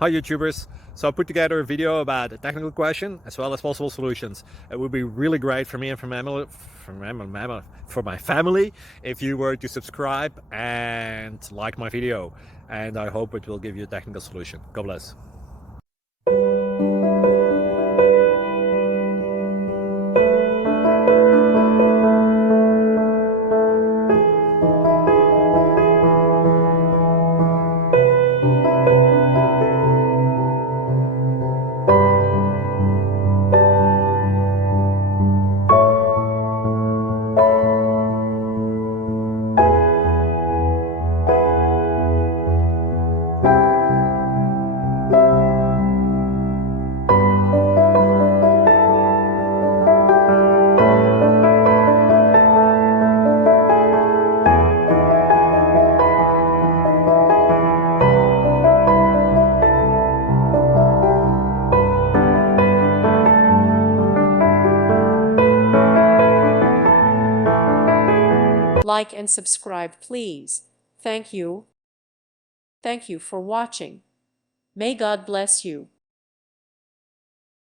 Hi YouTubers! So I put together a video about a technical question as well as possible solutions. It would be really great for me and for my family if you were to subscribe and like my video, and I hope it will give you a technical solution. God bless. Like and subscribe, please. Thank you. Thank you for watching. May God bless you.